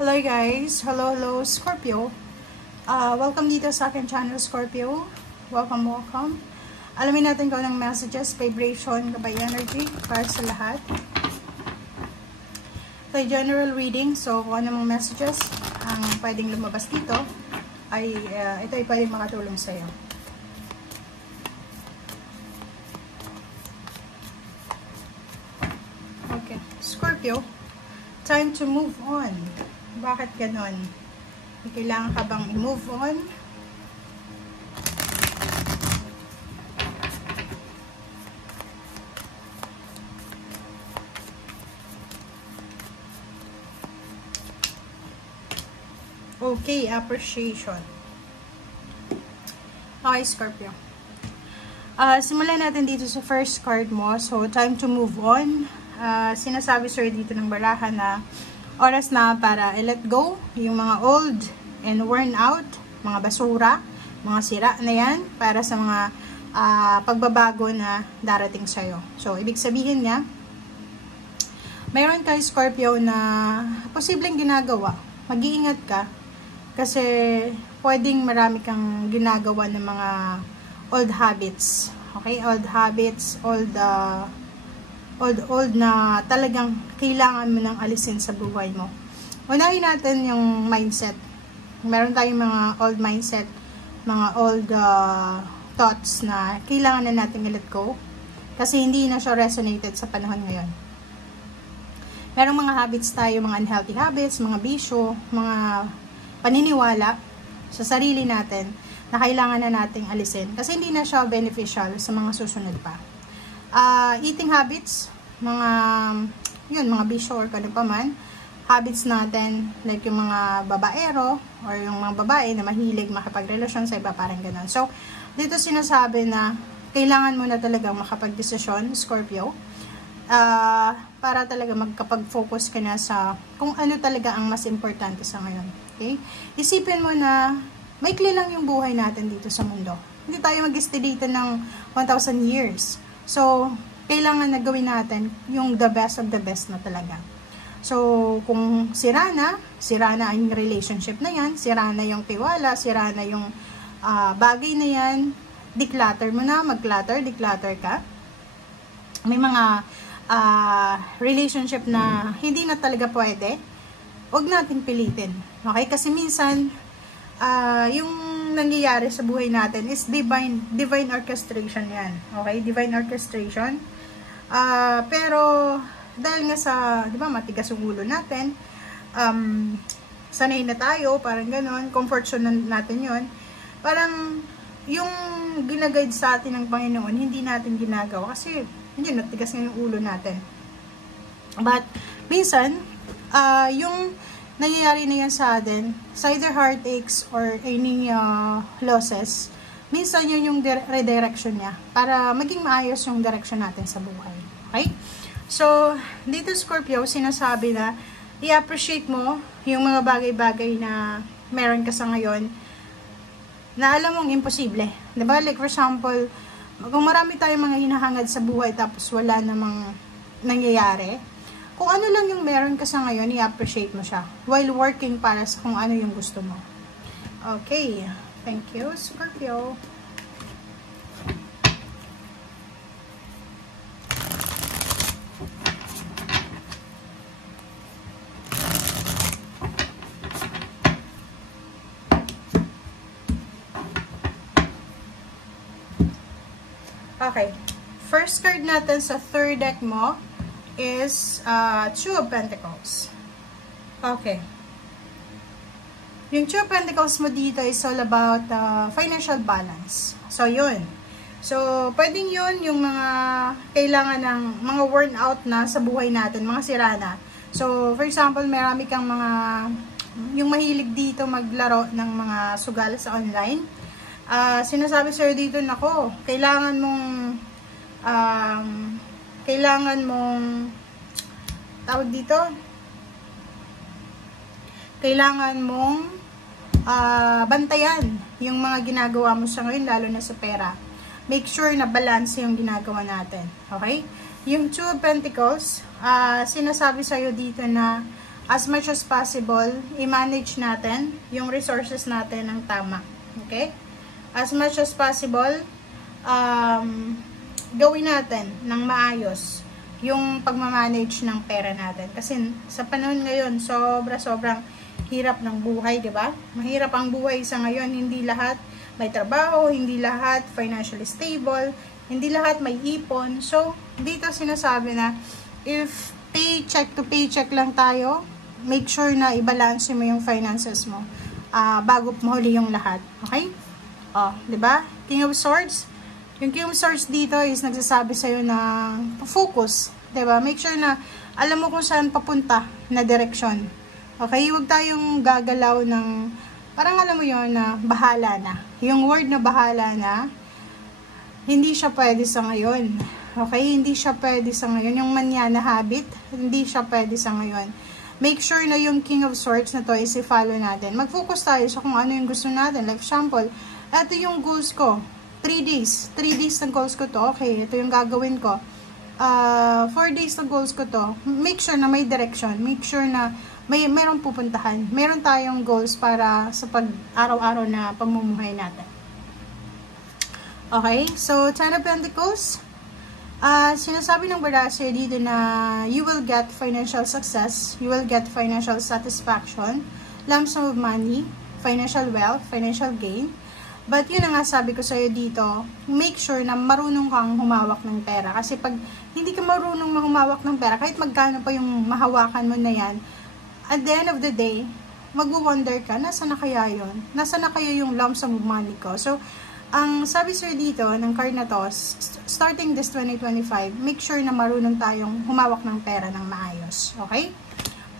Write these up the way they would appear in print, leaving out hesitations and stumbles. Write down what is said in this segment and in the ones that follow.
Hello guys! Hello Scorpio! Welcome dito sa aking channel Scorpio. Welcome. Alamin natin kung anong messages, vibration, gabay energy para sa lahat. Ito general reading. So kung anong messages ang pwedeng lumabas dito ay ito ay pwedeng makatulong sa iyo. Okay, Scorpio, time to move on. Bakit ganon? May kailangan ka bang i-move on? Okay, appreciation. Okay, Scorpio. Simulan natin dito sa first card mo. So, time to move on. Sinasabi sir dito ng barahan na oras na para i-let go yung mga old and worn out, mga basura, mga sira na yan para sa mga pagbabago na darating sa'yo. So, ibig sabihin niya, mayroon kay Scorpio na posibleng ginagawa. Mag-iingat ka kasi pwedeng marami kang ginagawa ng mga old habits. Okay? Old habits, old na talagang kailangan mo nang alisin sa buhay mo. Unahin natin yung mindset. Meron tayong mga old mindset, mga old thoughts na kailangan na natin i-let go kasi hindi na siya resonated sa panahon ngayon. Merong mga habits tayo, mga unhealthy habits, mga bisyo, mga paniniwala sa sarili natin na kailangan na nating alisin kasi hindi na siya beneficial sa mga susunod pa. Eating habits, mga bisyo or kano pa man, habits natin, like yung mga babaero or yung mga babae na mahilig makapagrelasyon sa iba, parang gano'n. So, dito sinasabi na kailangan mo na talagang makapag-desisyon, Scorpio, para talaga magkapag-focus ka na sa kung ano talaga ang mas importante sa ngayon. Okay? Isipin mo na maikli lang yung buhay natin dito sa mundo. Hindi tayo mag-stay dito ng 1,000 years. So, kailangan na gawin natin yung the best of the best na talaga. So, kung sira na ang relationship na yan, sira na yung tiwala, sira na yung bagay na yan, declutter mo na, declutter ka. May mga relationship na hindi na talaga pwede, huwag natin pilitin. Okay? Kasi minsan, yung nangyayari sa buhay natin is divine orchestration yan. Okay? Divine orchestration. Pero, dahil nga sa, di ba, matigas yung ulo natin, sanay na tayo, parang ganon, comfort zone natin yon. Parang, yung ginaguide sa atin ng Panginoon, hindi natin ginagawa kasi, hindi, natigas nga yung ulo natin. But, minsan, yung nangyayari na yan sa atin, sa either heartaches or any losses, minsan yun yung redirection niya para maging maayos yung direction natin sa buhay. Okay? So, dito Scorpio, sinasabi na i-appreciate mo yung mga bagay-bagay na meron ka sa ngayon na alam mong imposible. Diba? Like for example, kung marami tayong mga hinahangad sa buhay tapos wala namang nangyayari, kung ano lang yung meron ka sa ngayon, i-appreciate mo siya while working para sa kung ano yung gusto mo. Okay. Thank you, Scorpio. Okay. First card natin sa third deck mo is Two of Pentacles. Okay. Yung Two of Pentacles mo dito is all about financial balance. So, yun. So, pwedeng yun yung mga kailangan ng mga worn out na sa buhay natin, mga sira na. So, for example, marami kang yung mahilig dito maglaro ng mga sugal sa online. Sinasabi sir dito, nako, kailangan mong tawag dito, kailangan mong bantayan yung mga ginagawa mo sa ngayon, lalo na sa pera. Make sure na balance yung ginagawa natin. Okay? Yung Two of Pentacles, sinasabi sa'yo dito na as much as possible, i-manage natin yung resources natin ng tama. Okay? As much as possible, gawin natin ng maayos yung pagmamanage ng pera natin. Kasi sa panahon ngayon, sobrang hirap ng buhay, di ba? Mahirap ang buhay sa ngayon. Hindi lahat may trabaho, hindi lahat financially stable, hindi lahat may ipon. So, dito sinasabi na, if paycheck to paycheck lang tayo, make sure na i-balance mo yung finances mo bago mahuli yung lahat. Okay? Di ba? King of Swords. Yung King of Swords dito is nagsasabi sa'yo na focus. Diba? Make sure na alam mo kung saan papunta na direksyon. Okay? Huwag tayong gagalaw ng, parang alam mo yon na bahala na. Yung word na bahala na, hindi siya pwede sa ngayon. Okay? Hindi siya pwede sa ngayon. Yung manyana habit, hindi siya pwede sa ngayon. Make sure na yung King of Swords na to is i-follow natin. Mag-focus tayo sa kung ano yung gusto natin. Like example, ito yung goals ko. 3 days. 3 days ng goals ko to. Okay, ito yung gagawin ko. 4 days ng goals ko to. Make sure na may direction. Make sure na mayroong pupuntahan. Meron tayong goals para sa pag-araw-araw na pamumuhay natin. Okay, so 10 of Pentacles. Sinasabi ng Barasya dito na you will get financial success. You will get financial satisfaction. Lump sum of money. Financial wealth. Financial gain. But yun na nga sabi ko sa'yo dito, make sure na marunong kang humawak ng pera. Kasi pag hindi ka marunong humawak ng pera, kahit magkano pa yung mahawakan mo na yan, at the end of the day, mag-wonder ka, nasa na kaya yun? Nasa na kaya yung lump sum of money ko? So, ang sabi sa'yo dito, ng card na to, starting this 2025, make sure na marunong tayong humawak ng pera ng maayos. Okay?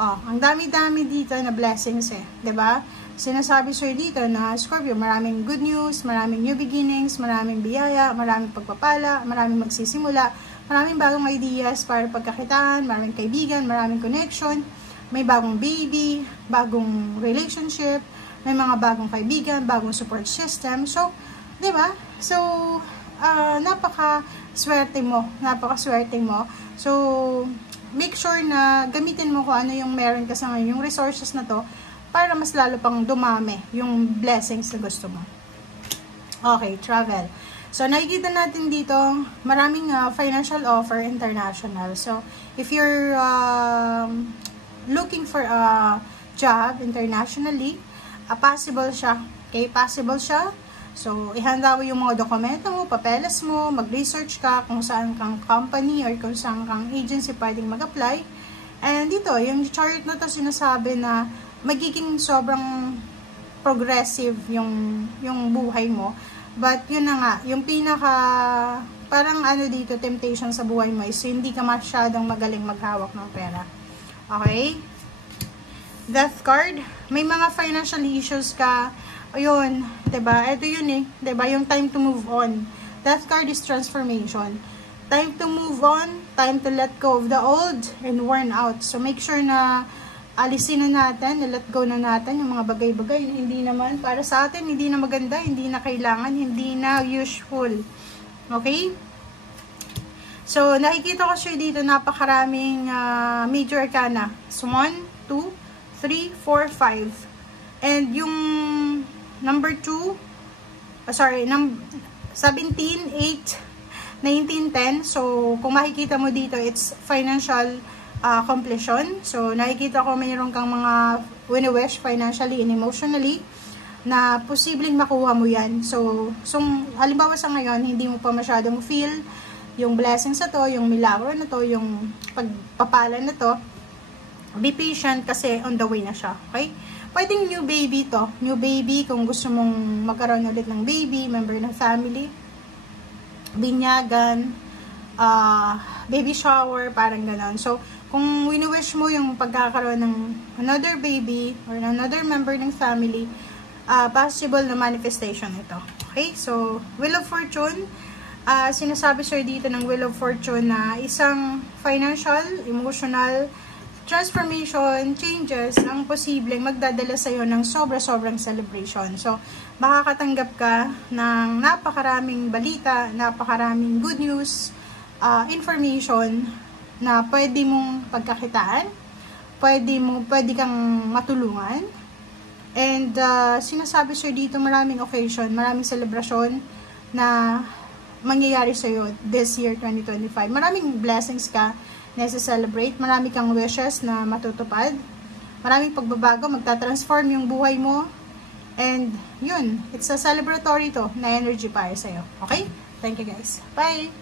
Ang dami-dami dito na blessings eh. 'Di ba? Sinasabi sa'yo dito na Scorpio, maraming good news, maraming new beginnings, maraming biyaya, maraming pagpapala, maraming magsisimula, maraming bagong ideas para pagkakitaan, maraming kaibigan, maraming connection, may bagong baby, bagong relationship, may mga bagong kaibigan, bagong support system. So, 'di ba? So, napaka-swerte mo. So, make sure na gamitin mo kung ano yung meron ka sa ngayon, yung resources na to, para mas lalo pang dumami yung blessings na gusto mo. Okay, travel. So, nakikita natin dito, maraming financial offer international. So, if you're looking for a job internationally, possible siya. Okay, possible siya. So, ihanda mo yung mga dokumento mo, papeles mo, mag-research ka kung saan kang company or kung saan kang agency pwedeng mag-apply. And dito, yung chart na to sinasabi na magiging sobrang progressive yung buhay mo. But, yun na nga, yung pinaka, parang ano dito, temptation sa buhay mo is hindi ka masyadong magaling maghawak ng pera. Okay? Death card, may mga financial issues ka. Ayun, 'di ba? Ito 'yun eh, 'di ba? Yung time to move on. That card is transformation. Time to move on, time to let go of the old and worn out. So make sure na alisin na natin, let go na natin yung mga bagay-bagay na hindi naman para sa atin, hindi na maganda, hindi na kailangan, hindi na useful. Okay? So nakikita ko siya dito napakaraming major arcana. So 1, 2, 3, 4, 5. And yung number 2, 17, 8, 19, 10. So, kung makikita mo dito, it's financial completion. So, nakikita ko mayroon kang mga wini-wish financially and emotionally na posibleng makuha mo yan. So halimbawa sa ngayon, hindi mo pa masyadong feel yung blessings na to, yung milagro na to, yung pagpapala na to. Be patient kasi on the way na siya. Okay? Pwedeng new baby to. New baby, kung gusto mong magkaroon ulit ng baby, member ng family. Binyagan, baby shower, parang ganon. So, kung wini-wish mo yung pagkakaroon ng another baby or another member ng family, possible na manifestation ito. Okay? So, Wheel of Fortune, sinasabi sir dito ng Wheel of Fortune na isang financial, emotional, transformation, changes ang posibleng magdadala sa iyo ng sobra-sobrang celebration. So, makakatanggap ka ng napakaraming balita, napakaraming good news, information na pwede mong pagkakitaan, pwede kang matulungan. And sinasabi sir dito, maraming occasion, maraming celebration na mangyayari sa'yo this year 2025. Maraming blessings ka na celebrate, marami kang wishes na matutupad, maraming pagbabago, magta-transform yung buhay mo. And yun, it's a celebratory to na energy para sa'yo. Okay? Thank you guys. Bye!